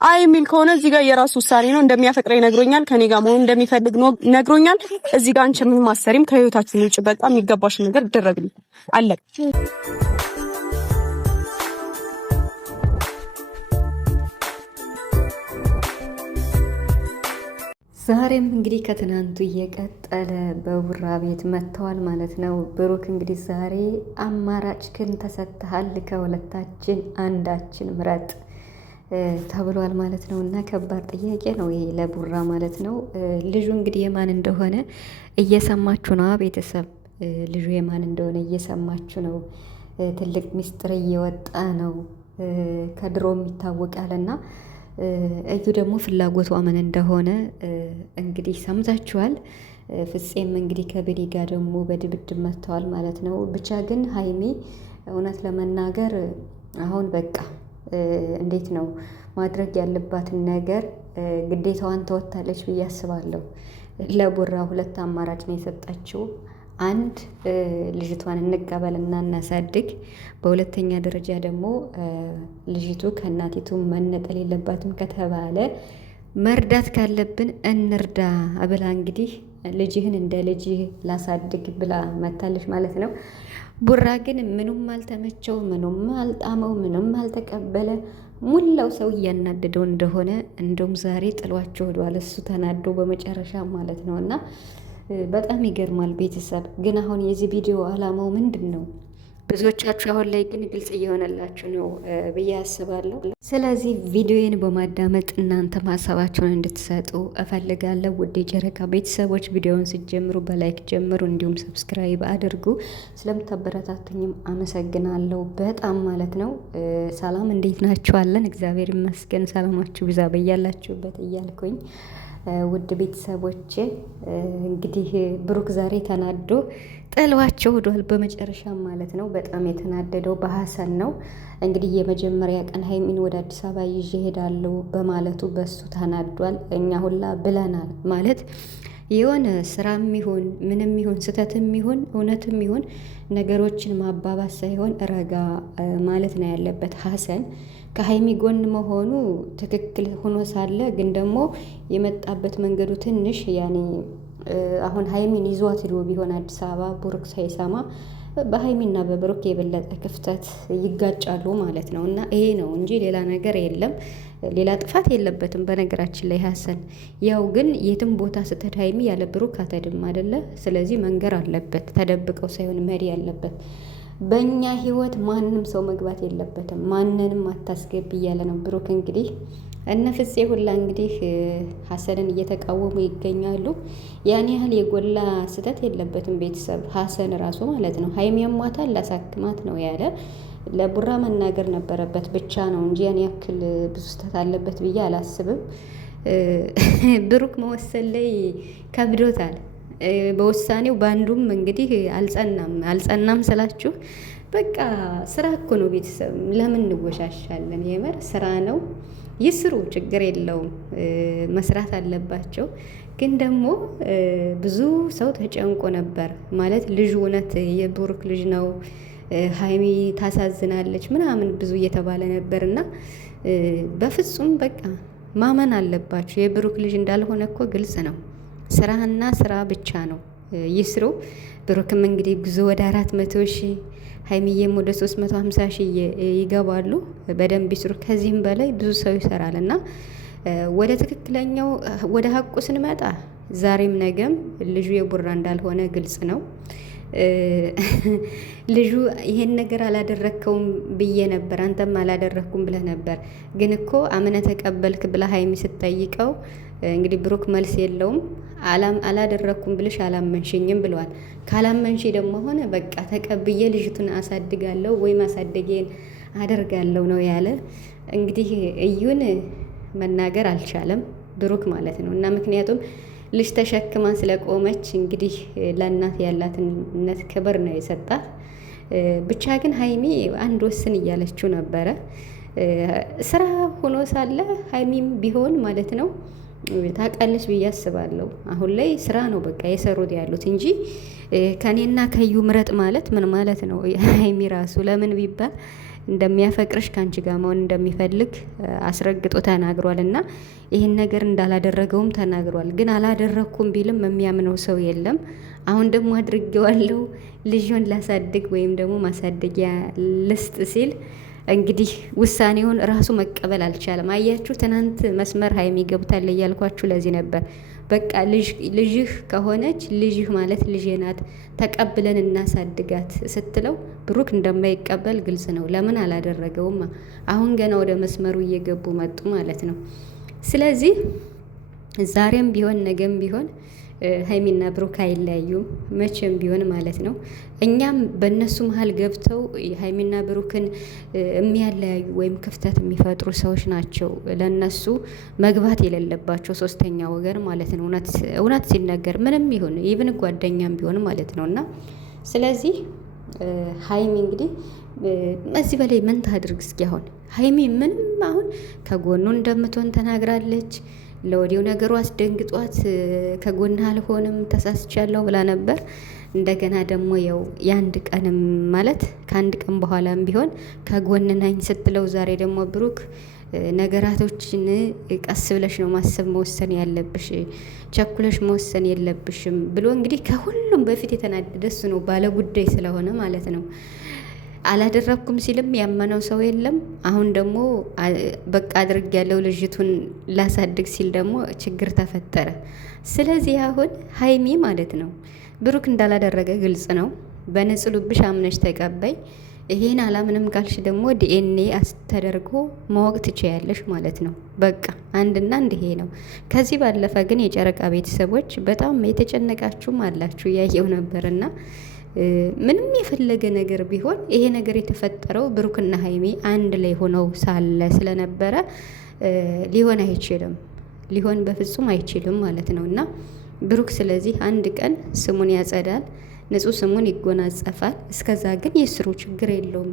አይ የሚል ከሆነ እዚህ ጋር የራሱ ውሳኔ ነው። እንደሚያፈቅረኝ ነግሮኛል። ከኔ ጋር መሆን እንደሚፈልግ ነው ነግሮኛል። እዚህ ጋር አንቺ ምን ማሰሪም ከህይወታችን ውጭ በጣም የሚገባሽ ነገር ይደረግልኝ አለቅ። ዛሬም እንግዲህ ከትናንቱ እየቀጠለ በቡራ ቤት መጥተዋል ማለት ነው። ብሩክ እንግዲህ ዛሬ አማራጭ ግን ተሰጥተሃል፣ ከሁለታችን አንዳችን ምረጥ ተብሏል ማለት ነው። እና ከባድ ጥያቄ ነው ይሄ ለቡራ ማለት ነው። ልጁ እንግዲህ የማን እንደሆነ እየሰማችሁ ነው ቤተሰብ። ልጁ የማን እንደሆነ እየሰማችሁ ነው። ትልቅ ሚስጥር እየወጣ ነው፣ ከድሮም ይታወቃልና እዩ ደግሞ ፍላጎቷ ምን እንደሆነ እንግዲህ ሰምታችኋል። ፍፄም እንግዲህ ከቤሪ ጋር ደግሞ በድብድብ መጥተዋል ማለት ነው። ብቻ ግን ሀይሚ እውነት ለመናገር አሁን በቃ እንዴት ነው ማድረግ ያለባትን ነገር ግዴታዋን ተወጥታለች ብዬ አስባለሁ። ለቡራ ሁለት አማራጭ ነው የሰጠችው። አንድ ልጅቷን እንቀበልና እናሳድግ፣ በሁለተኛ ደረጃ ደግሞ ልጅቱ ከእናቲቱ መነጠል የለባትም ከተባለ መርዳት ካለብን እንርዳ ብላ እንግዲህ ልጅህን እንደ ልጅህ ላሳድግ ብላ መታለች ማለት ነው። ቡራ ግን ምኑም አልተመቸው፣ ምኑም አልጣመው፣ ምኑም አልተቀበለ። ሙላው ሰው እያናደደው እንደሆነ እንደውም ዛሬ ጥሏቸው ሄዷል። እሱ ተናዶ በመጨረሻ ማለት ነው። እና በጣም ይገርማል ቤተሰብ። ግን አሁን የዚህ ቪዲዮ አላማው ምንድን ነው? ብዙዎቻችሁ አሁን ላይ ግን ግልጽ እየሆነላችሁ ነው ብዬ አስባለሁ። ስለዚህ ቪዲዮዬን በማዳመጥ እናንተ ሀሳባችሁን እንድትሰጡ እፈልጋለሁ። ውድ የጨረቃ ቤተሰቦች ቪዲዮውን ስትጀምሩ በላይክ ጀምሩ፣ እንዲሁም ሰብስክራይብ አድርጉ። ስለምታበረታቱኝም አመሰግናለሁ በጣም ማለት ነው። ሰላም እንዴት ናችኋለን? እግዚአብሔር ይመስገን። ሰላማችሁ ብዛ በያላችሁበት እያልኩኝ ውድ ቤተሰቦቼ እንግዲህ ብሩክ ዛሬ ተናዶ ጥሏቸው ሄዷል በመጨረሻ ማለት ነው። በጣም የተናደደው በሀሰን ነው። እንግዲህ የመጀመሪያ ቀን ሀይሚን ወደ አዲስ አበባ ይዤ ሄዳለሁ በማለቱ በሱ ተናዷል። እኛ ሁላ ብለናል ማለት የሆነ ስራም ይሁን ምንም ይሁን ስህተትም ይሁን እውነትም ይሁን ነገሮችን ማባባስ ሳይሆን ረጋ ማለት ነው ያለበት። ሀሰን ከሀይሚ ጎን መሆኑ ትክክል ሆኖ ሳለ ግን ደግሞ የመጣበት መንገዱ ትንሽ ያኔ አሁን ሀይሚን ይዟት ሄዶ ቢሆን አዲስ አበባ ብሩክ ሳይሰማ በሀይሚና በብሩክ የበለጠ ክፍተት ይጋጫሉ ማለት ነው። እና ይሄ ነው እንጂ ሌላ ነገር የለም። ሌላ ጥፋት የለበትም በነገራችን ላይ ሀሰን። ያው ግን የትም ቦታ ስትሄድ ሀይሚ ያለ ብሩክ አትሄድም አይደለ? ስለዚህ መንገር አለበት፣ ተደብቀው ሳይሆን መሪ ያለበት። በእኛ ህይወት ማንም ሰው መግባት የለበትም፣ ማንንም አታስገብ እያለ ነው ብሩክ። እንግዲህ እነ ፍፄ ሁላ እንግዲህ ሀሰንን እየተቃወሙ ይገኛሉ። ያን ያህል የጎላ ስህተት የለበትም ቤተሰብ፣ ሀሰን ራሱ ማለት ነው። ሀይሚ ያሟታል ላሳክማት ነው ያለ። ለቡራ መናገር ነበረበት ብቻ ነው እንጂ ያን ያክል ብዙ ስህተት አለበት ብዬ አላስብም። ብሩክ መወሰን ላይ ከብዶታል። በውሳኔው በአንዱም እንግዲህ አልጸናም ስላችሁ በቃ ስራ እኮ ነው ቤተሰብ። ለምን እንወሻሻለን? የመር ስራ ነው፣ ይስሩ፣ ችግር የለውም። መስራት አለባቸው። ግን ደግሞ ብዙ ሰው ተጨንቆ ነበር ማለት ልጁ እውነት የብሩክ ልጅ ነው፣ ሀይሚ ታሳዝናለች ምናምን ብዙ እየተባለ ነበር። እና በፍጹም በቃ ማመን አለባቸው የብሩክ ልጅ እንዳልሆነ እኮ ግልጽ ነው። ስራና ስራ ብቻ ነው፣ ይስሩ። ብሩክም እንግዲህ ጉዞ ወደ 400 ሺህ ሀይሚዬም ወደ 350 ሺህ ይገባሉ። በደንብ ይስሩ። ከዚህም በላይ ብዙ ሰው ይሰራል። እና ወደ ትክክለኛው ወደ ሀቁ ስንመጣ ዛሬም ነገም ልጁ የቡራ እንዳልሆነ ግልጽ ነው። ልጁ ይሄን ነገር አላደረከውም ብዬ ነበር፣ አንተም አላደረኩም ብለህ ነበር። ግን እኮ አምነህ ተቀበልክ ብላ ሀይሚ ስትጠይቀው እንግዲህ ብሩክ መልስ የለውም። አላደረኩም ብልሽ አላመንሽኝም ብለዋል። ካላመንሽ ደግሞ ሆነ በቃ ተቀብዬ ልጅቱን አሳድጋለሁ ወይም አሳደጌን አደርጋለሁ ነው ያለ። እንግዲህ እዩን መናገር አልቻለም ብሩክ ማለት ነው። እና ምክንያቱም ልጅ ተሸክማ ስለቆመች እንግዲህ ለእናት ያላትነት ክብር ነው የሰጣት። ብቻ ግን ሀይሚ አንድ ወስን እያለችው ነበረ። ስራ ሆኖ ሳለ ሀይሚም ቢሆን ማለት ነው ታውቃለች ብዬ አስባለሁ። አሁን ላይ ስራ ነው በቃ የሰሩት ያሉት እንጂ ከኔና ከዩ ምረጥ ማለት ምን ማለት ነው? ሀይሚ ራሱ ለምን ቢባል እንደሚያፈቅርሽ ከአንቺ ጋር መሆን እንደሚፈልግ አስረግጦ ተናግሯል። እና ይህን ነገር እንዳላደረገውም ተናግሯል። ግን አላደረግኩም ቢልም የሚያምነው ሰው የለም። አሁን ደግሞ አድርጌዋለሁ ልጇን ላሳድግ ወይም ደግሞ ማሳደጊያ ልስጥ ሲል እንግዲህ ውሳኔውን ራሱ መቀበል አልቻለም። አያችሁ፣ ትናንት መስመር ሀይሚ ገብታል እያልኳችሁ ለዚህ ነበር። በቃ ልጅህ ከሆነች ልጅህ ማለት ልጄ ናት ተቀብለን እናሳድጋት ስትለው ብሩክ እንደማይቀበል ግልጽ ነው። ለምን አላደረገውማ? አሁን ገና ወደ መስመሩ እየገቡ መጡ ማለት ነው። ስለዚህ ዛሬም ቢሆን ነገም ቢሆን ሀይሚና ብሩክ አይለያዩም መቼም ቢሆን ማለት ነው። እኛም በእነሱ መሀል ገብተው ሀይሚና ብሩክን የሚያለያዩ ወይም ክፍተት የሚፈጥሩ ሰዎች ናቸው። ለነሱ መግባት የሌለባቸው ሶስተኛ ወገን ማለት ነው። እውነት ሲነገር ምንም ይሁን ይብን ጓደኛም ቢሆን ማለት ነው። እና ስለዚህ ሀይሚ እንግዲህ እዚህ በላይ ምን ታድርግ እስኪ? አሁን ሀይሚ ምንም አሁን ከጎኑ እንደምትሆን ተናግራለች። ለወዲው ነገሩ አስደንግጧት ከጎንህ አልሆንም ተሳስቻለሁ ብላ ነበር። እንደገና ደግሞ ያው የአንድ ቀንም ማለት ከአንድ ቀን በኋላም ቢሆን ከጎን ነኝ ስትለው፣ ዛሬ ደግሞ ብሩክ ነገራቶችን ቀስ ብለሽ ነው ማሰብ መወሰን ያለብሽ፣ ቸኩለሽ መወሰን የለብሽም ብሎ እንግዲህ ከሁሉም በፊት የተናደደ እሱ ነው፣ ባለ ጉዳይ ስለሆነ ማለት ነው። አላደረኩም ሲልም ያመነው ሰው የለም። አሁን ደግሞ በቃ አድርግ ያለው ልጅቱን ላሳድግ ሲል ደግሞ ችግር ተፈጠረ። ስለዚህ አሁን ሀይሚ ማለት ነው ብሩክ እንዳላደረገ ግልጽ ነው። በንጹህ ልብሽ አምነሽ ተቀበይ። ይሄን አላምንም ካልሽ ደግሞ ዲኤንኤ ተደርጎ ማወቅ ትችያለሽ ማለት ነው። በቃ አንድና አንድ ይሄ ነው። ከዚህ ባለፈ ግን የጨረቃ ቤተሰቦች በጣም የተጨነቃችሁም አላችሁ ያየው ነበርና ምንም የፈለገ ነገር ቢሆን ይሄ ነገር የተፈጠረው ብሩክና ሀይሚ አንድ ላይ ሆነው ሳለ ስለነበረ ሊሆን አይችልም፣ ሊሆን በፍጹም አይችልም ማለት ነው። እና ብሩክ ስለዚህ አንድ ቀን ስሙን ያጸዳል፣ ንጹህ ስሙን ይጎናጸፋል። እስከዛ ግን የስሩ ችግር የለውም።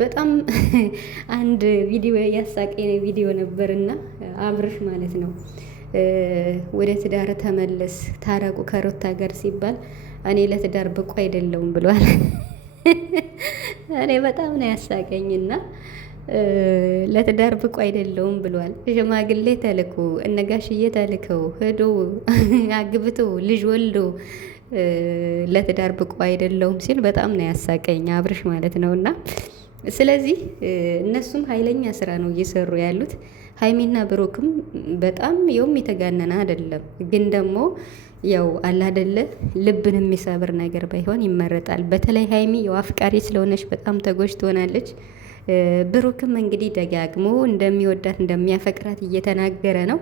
በጣም አንድ ቪዲዮ ያሳቀኝ ቪዲዮ ነበርና አብርሽ ማለት ነው ወደ ትዳር ተመለስ ታረቁ ከሩታ ጋር ሲባል እኔ ለትዳር ብቁ አይደለሁም ብሏል። እኔ በጣም ነው ያሳቀኝና ለትዳር ብቁ አይደለሁም ብሏል። ሽማግሌ ተልኮ እነጋሽዬ ተልከው ሄዶ አግብቶ ልጅ ወልዶ ለትዳር ብቁ አይደለሁም ሲል በጣም ነው ያሳቀኝ አብርሽ ማለት ነውና ስለዚህ እነሱም ኃይለኛ ስራ ነው እየሰሩ ያሉት። ሀይሚና ብሩክም በጣም የውም የተጋነነ አይደለም፣ ግን ደግሞ ያው አላደለ ልብን የሚሰብር ነገር ባይሆን ይመረጣል። በተለይ ሀይሚ ያው አፍቃሪ ስለሆነች በጣም ተጎጅ ትሆናለች። ብሩክም እንግዲህ ደጋግሞ እንደሚወዳት እንደሚያፈቅራት እየተናገረ ነው።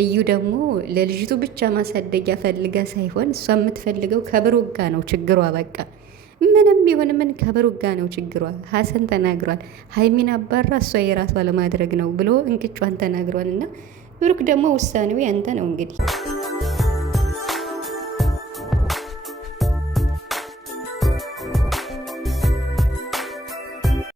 እዩ ደግሞ ለልጅቱ ብቻ ማሳደጊያ ፈልጋ ሳይሆን እሷ የምትፈልገው ከብሩክ ጋ ነው ችግሯ። በቃ ምንም ይሁን ምን ከብሩክ ጋ ነው ችግሯ። ሀሰን ተናግሯል። ሀይሚን አባራ እሷ የራሷ ለማድረግ ነው ብሎ እንቅጯን ተናግሯል። እና ብሩክ ደግሞ ውሳኔው ያንተ ነው እንግዲህ